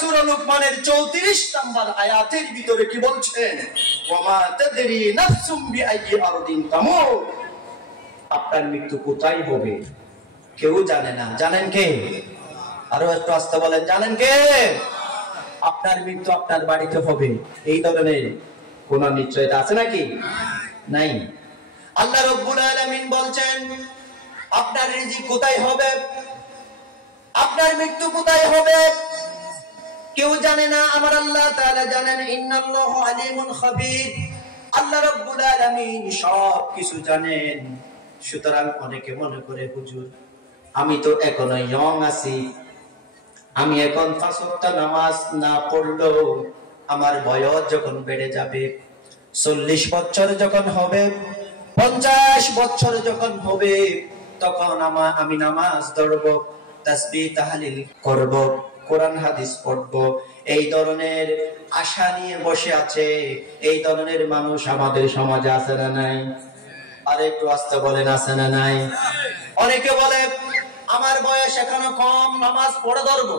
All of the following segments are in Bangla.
সূরা লুকমানের 34 নম্বর আয়াতের ভিতরে কি বলছেন? ওয়ামা তাদরি নাফসুম বিআইয়ি আরদিন তামুত। আপনার মৃত্যু কোথায় হবে কেউ জানে না। জানেন কে? আরো একটু আস্তে বলেন, জানেন কে? আপনার মৃত্যু আপনার বাড়িতে হবে, এই ধরনের কোন নিশ্চয়তা আছে নাকি? নাই। আল্লাহ রাব্বুল আলামিন বলছেন আপনার রিজিক কোথায় হবে, আপনার মৃত্যু কোথায় হবে কেউ জানে না, আমার আল্লাহ তাআলা জানেন। ইন্নাল্লাহু আলিমুন খাবীর। আল্লাহ রাব্বুল আলামিন সব কিছু জানেন। সুতরাং অনেকে মনে করে হুজুর আমি তো এখনো ইয়ং আছি, আমি এখন 5 ওয়াক্ত নামাজ না পড়লেও আমার বয়স যখন বেড়ে যাবে, 40 বছর যখন হবে, 50 বছর যখন হবে, তখন আমি নামাজ ধরব, তাসবিহ তাহলিল করব, কোরআন হাদিস পড়ব, এই ধরনের আশা নিয়ে বসে আছে। এই ধরনের মানুষ আমাদের সমাজে আছে না নাই? আর একটু আস্তে বলেন, আছে না নাই? অনেকে বলে আমার বয়স এখনো কম, নামাজ পড়ে ধরবো।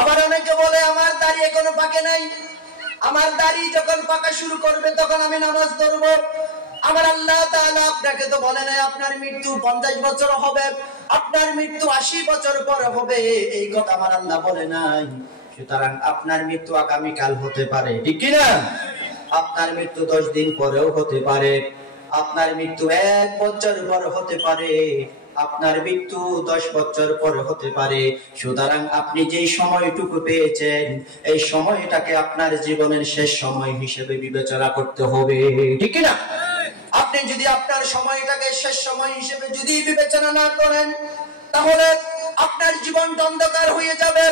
আবার অনেকে বলে আমার দাড়ি এখনো পাকে নাই, আমার দাড়ি যখন পাকা শুরু করবে তখন আমি নামাজ ধরবো। আমার আল্লাহ তাআলা আপনাকে তো বলে নাই আপনার মৃত্যু 50 বছর হবে, আপনার মৃত্যু 80 বছর পরে হবে, এই কথা আমার আল্লাহ বলে নাই। সুতরাং আপনার মৃত্যু আগামীকাল হতে পারে, ঠিক কি না? আপনার মৃত্যু 10 দিন পরেও হতে পারে, আপনার মৃত্যু 1 বছর পরে হতে পারে, আপনার মৃত্যু 10 বছর পরে হতে পারে। সুতরাং আপনি যেই সময়টুকু পেয়েছেন এই সময়টাকে আপনার জীবনের শেষ সময় হিসেবে বিবেচনা করতে হবে, ঠিক কি না? আপনি যদি আপনার সময়টাকে শেষ সময় হিসেবে যদি বিবেচনা না করেন তাহলে আপনার জীবনটা অন্ধকার হয়ে যাবে।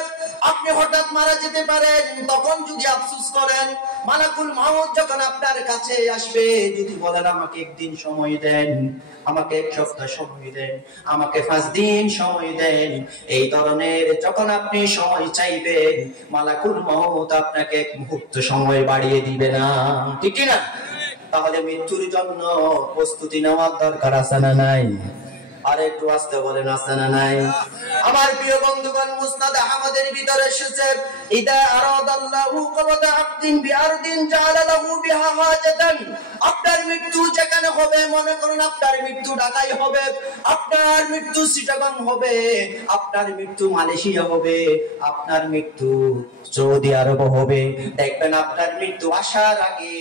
আপনি হঠাৎ মারা যেতে পারেন, তখন যদি আফসোস করেন, মালাকুল মাউত যখন আপনার কাছে আসবে যদি বলেন আমাকে 1 দিন সময় দেন, আমাকে 1 সপ্তাহ সময় দেন, আমাকে 5 দিন সময় দেন, এই ধরনের যখন আপনি সময় চাইবেন মালাকুল মাউত আপনাকে 1 মুহূর্ত সময় বাড়িয়ে দিবে না, ঠিক কি না? তাহলে মৃত্যুর জন্য প্রস্তুতি নেওয়ার দরকার আছে না নাই? আর একটু আস্তে বলেন, আছে না নাই? আমার প্রিয় বন্ধুগণ, মুসনাদ আহমদের ভিতরে এসেছে ইদা আরাদাল্লাহু কবদা আবদিন বিআরদিন জাআলা লাহু বিহা হাজাতান। আপনার মৃত্যু যেখানে হবে, মনে করুন আপনার মৃত্যু ঢাকায় হবে, আপনার মৃত্যু চিটাগাং হবে, আপনার মৃত্যু মালয়েশিয়া হবে, আপনার মৃত্যু সৌদি আরব হবে, দেখবেন আপনার মৃত্যু আসার আগে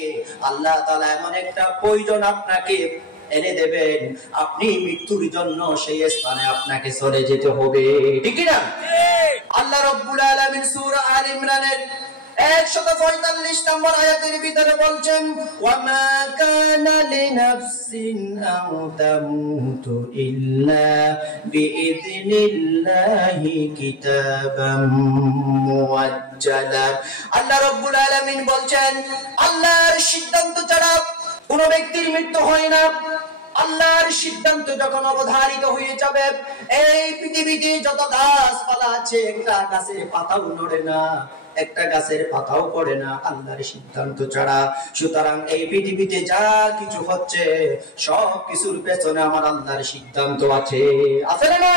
আল্লাহ তাআলা এমন একটা প্রয়োজন আপনাকে এনে দেবেন, আপনি মৃত্যুর জন্য সেই স্থানে আপনাকে চলে যেতে হবে, ঠিক না? আল্লাহ রাব্বুল আলামিন সূরা আল ইমরানের 145 নম্বর আয়াতের ভিতরে বলছেন ওয়ামা কানা লিনাফসিন আও তামুতু ইল্লা বিইذনিল্লাহি কিতাবাম মুআজ্জালা। আল্লাহ রাব্বুল আলামিন বলছেন আল্লাহর সিদ্ধান্ত ছাড়া কোন ব্যক্তির মৃত্যু হয় না। আল্লাহর সিদ্ধান্ত যখন অবধারিত হয়ে যাবে, এই পৃথিবীতে যত গাছপালা আছে একটা গাছের পাতাও নড়ে না, একটা গাছের পাতাও পড়ে না আল্লাহর সিদ্ধান্ত ছাড়া। সুতরাং এই পৃথিবীতে যা কিছু হচ্ছে সব কিছুর পেছনে আমার আল্লাহর সিদ্ধান্ত আছে, আছে না?